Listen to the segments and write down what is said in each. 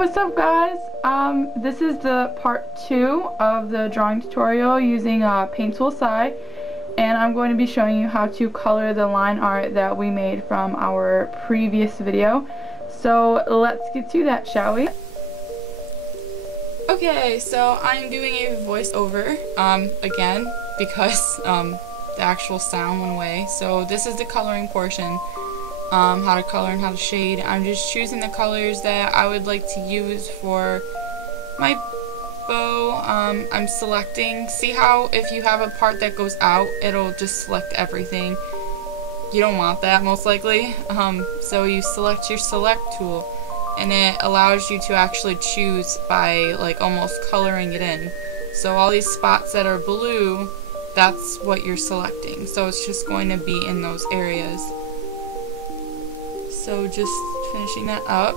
what's up guys? This is the part 2 of the drawing tutorial using Paint Tool Sci, and I'm going to be showing you how to color the line art that we made from our previous video. So let's get to that, shall we? Okay, so I'm doing a voiceover again because the actual sound went away. So this is the coloring portion. How to color and how to shade. I'm just choosing the colors that I would like to use for my bow. I'm selecting. See how if you have a part that goes out, it'll just select everything. You don't want that, most likely. So you select your select tool, and it allows you to actually choose by like almost coloring it in. So all these spots that are blue, that's what you're selecting. So it's just going to be in those areas. So just finishing that up.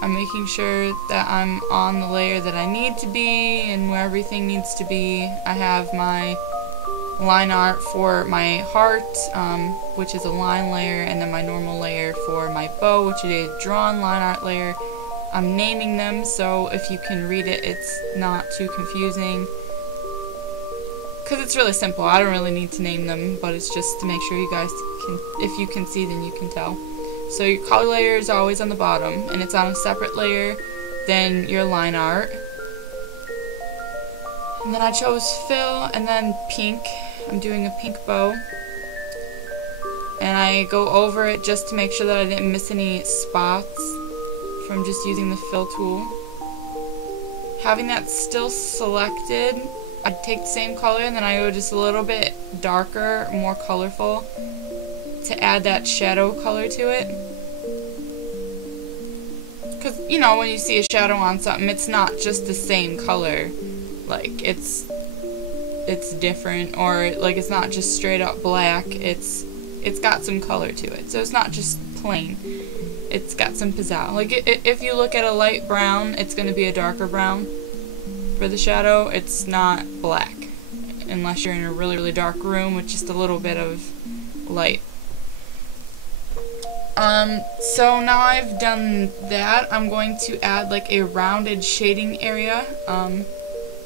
I'm making sure that I'm on the layer that I need to be and where everything needs to be. I have my line art for my heart, which is a line layer, and then my normal layer for my bow, which is a drawn line art layer. I'm naming them so if you can read it, it's not too confusing. Because it's really simple. I don't really need to name them, but it's just to make sure you guys can, if you can see, then you can tell. So your color layer is always on the bottom, and it's on a separate layer than your line art. And then I chose fill, and then pink. I'm doing a pink bow. And I go over it just to make sure that I didn't miss any spots from just using the fill tool. Having that still selected, I take the same color and then I go just a little bit darker, more colorful, to add that shadow color to it. Because, you know, when you see a shadow on something, it's not just the same color. Like, it's different, or like it's not just straight up black. It's got some color to it. So it's not just plain. It's got some pizzazz. Like, if you look at a light brown, it's going to be a darker brown. For the shadow, it's not black, unless you're in a really, really dark room with just a little bit of light. So now I've done that, I'm going to add like a rounded shading area.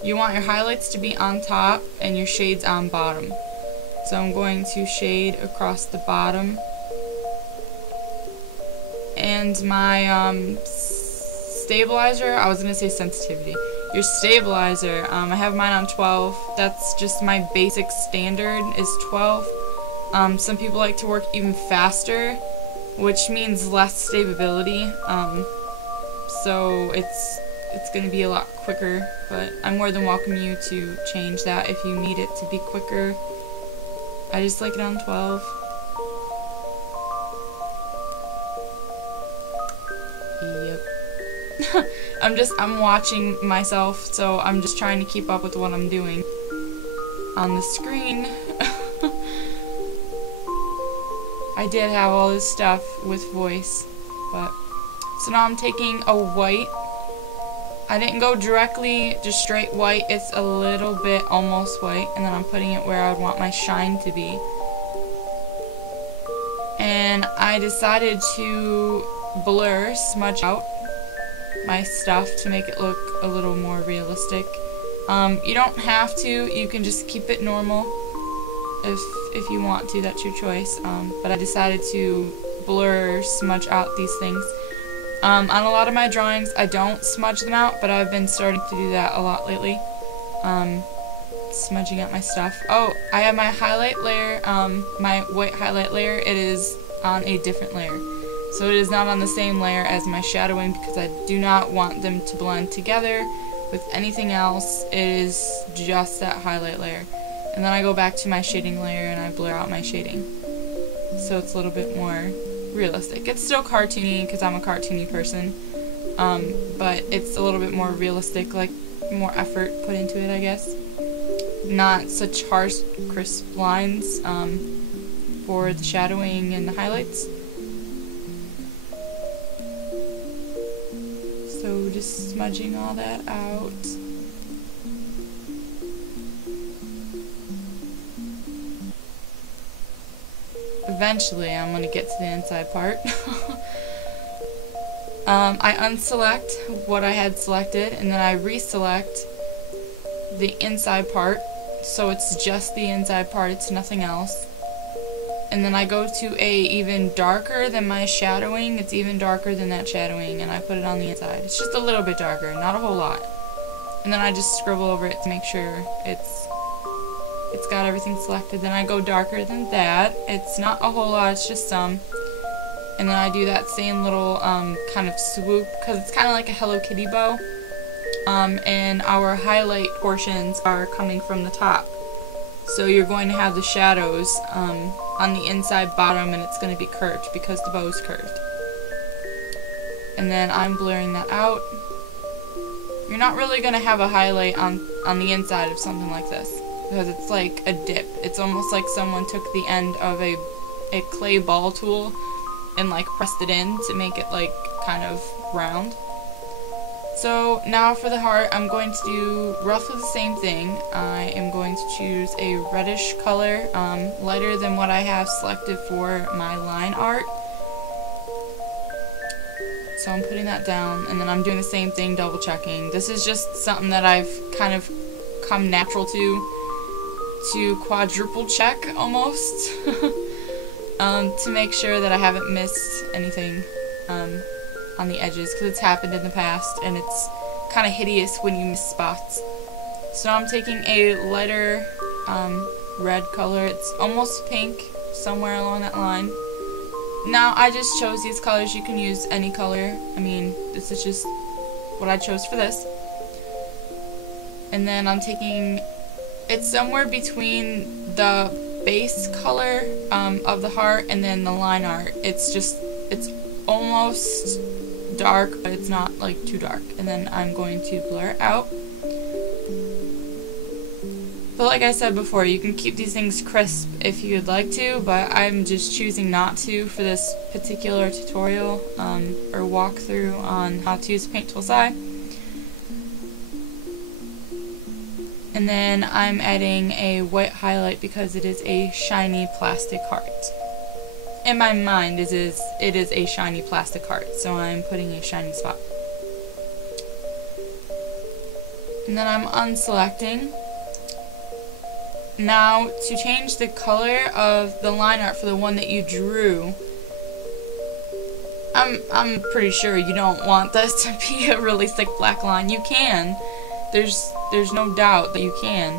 You want your highlights to be on top and your shades on bottom. So I'm going to shade across the bottom. And my stabilizer, I was going to say sensitivity. Your stabilizer, I have mine on 12. That's just my basic standard is 12. Some people like to work even faster, which means less stability. So it's going to be a lot quicker, but I'm more than welcome you to change that if you need it to be quicker. I just like it on 12. Yep. I'm watching myself, so I'm just trying to keep up with what I'm doing on the screen. I did have all this stuff with voice, but so now I'm taking a white. I didn't go directly just straight white, it's a little bit almost white, and then I'm putting it where I would want my shine to be. And I decided to blur, smudge out my stuff to make it look a little more realistic. You don't have to, you can just keep it normal if you want to, that's your choice. But I decided to blur, smudge out these things. On a lot of my drawings I don't smudge them out, but I've been starting to do that a lot lately. Smudging out my stuff. Oh, I have my highlight layer, my white highlight layer, it is on a different layer. So it is not on the same layer as my shadowing because I do not want them to blend together with anything else. It is just that highlight layer. And then I go back to my shading layer and I blur out my shading. So it's a little bit more realistic. It's still cartoony because I'm a cartoony person. But it's a little bit more realistic, like more effort put into it, I guess. Not such harsh, crisp lines for the shadowing and the highlights. So just smudging all that out. Eventually I'm going to get to the inside part. I unselect what I had selected, and then I reselect the inside part, so it's just the inside part, it's nothing else. And then I go to a even darker than my shadowing, it's even darker than that shadowing, and I put it on the inside. It's just a little bit darker, not a whole lot. And then I just scribble over it to make sure it's got everything selected. Then I go darker than that. It's not a whole lot, it's just some. And then I do that same little kind of swoop, because it's kind of like a Hello Kitty bow. And our highlight portions are coming from the top. So you're going to have the shadows on the inside bottom, and it's going to be curved because the bow is curved. And then I'm blurring that out. You're not really going to have a highlight on the inside of something like this, because it's like a dip. It's almost like someone took the end of a clay ball tool and like pressed it in to make it like kind of round. So now for the heart, I'm going to do roughly the same thing. I am going to choose a reddish color, lighter than what I have selected for my line art. So I'm putting that down, and then I'm doing the same thing, double checking. This is just something that I've kind of come natural to quadruple check almost, to make sure that I haven't missed anything on the edges, because it's happened in the past and it's kind of hideous when you miss spots. So now I'm taking a lighter red color. It's almost pink, somewhere along that line. Now I just chose these colors. You can use any color. I mean, this is just what I chose for this. And then I'm taking, it's somewhere between the base color of the heart and then the line art. It's almost dark, but it's not like too dark. And then I'm going to blur it out. But like I said before, you can keep these things crisp if you'd like to, but I'm just choosing not to for this particular tutorial or walkthrough on how to use a paint tool side. And then I'm adding a white highlight because it is a shiny plastic heart. In my mind, it is a shiny plastic heart, so I'm putting a shiny spot. And then I'm unselecting. Now, to change the color of the line art for the one that you drew, I'm pretty sure you don't want this to be a really thick black line. You can. There's no doubt that you can.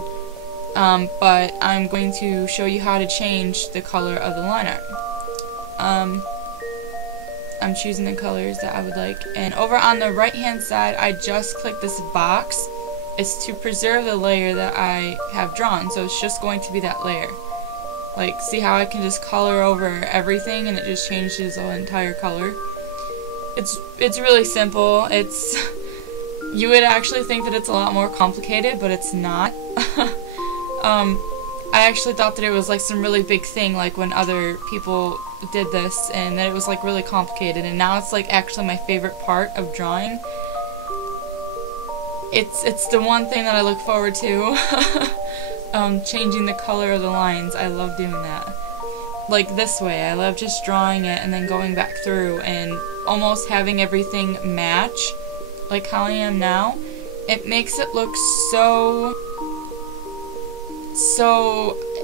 But I'm going to show you how to change the color of the line art. I'm choosing the colors that I would like, and over on the right hand side I just click this box. It's to preserve the layer that I have drawn, so it's just going to be that layer. Like, see how I can just color over everything and it just changes the entire color? It's really simple. You would actually think that it's a lot more complicated, but it's not. I actually thought that it was like some really big thing, like when other people did this, and that it was like really complicated, and now it's like actually my favorite part of drawing. It's the one thing that I look forward to. Changing the color of the lines. I love doing that. Like this way, I love just drawing it and then going back through and almost having everything match, like how I am now. It makes it look so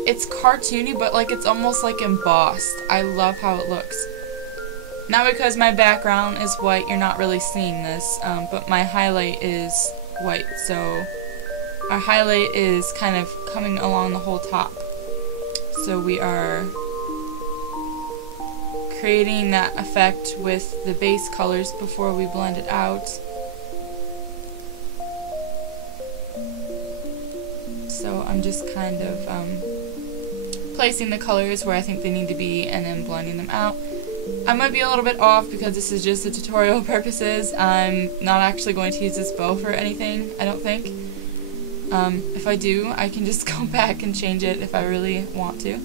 it's cartoony, but like it's almost like embossed. I love how it looks. Now, because my background is white, you're not really seeing this, but my highlight is white, so our highlight is kind of coming along the whole top. So we are creating that effect with the base colors before we blend it out. So I'm just kind of placing the colors where I think they need to be and then blending them out. I might be a little bit off because this is just for tutorial purposes. I'm not actually going to use this bow for anything, I don't think. If I do, I can just go back and change it if I really want to.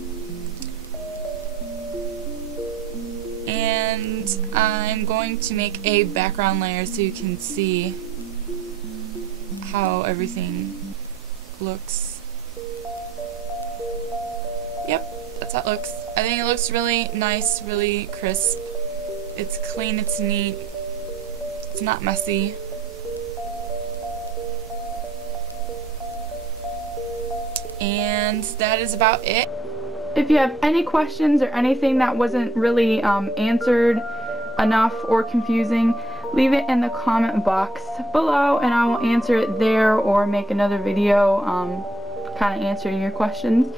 And I'm going to make a background layer so you can see how everything looks. Yep, that's how it looks. I think it looks really nice, really crisp. It's clean, it's neat. It's not messy. And that is about it. If you have any questions or anything that wasn't really answered enough or confusing, leave it in the comment box below and I will answer it there or make another video kind of answering your questions.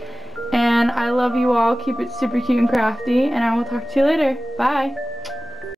And I love you all. Keep it super cute and crafty, and I will talk to you later. Bye!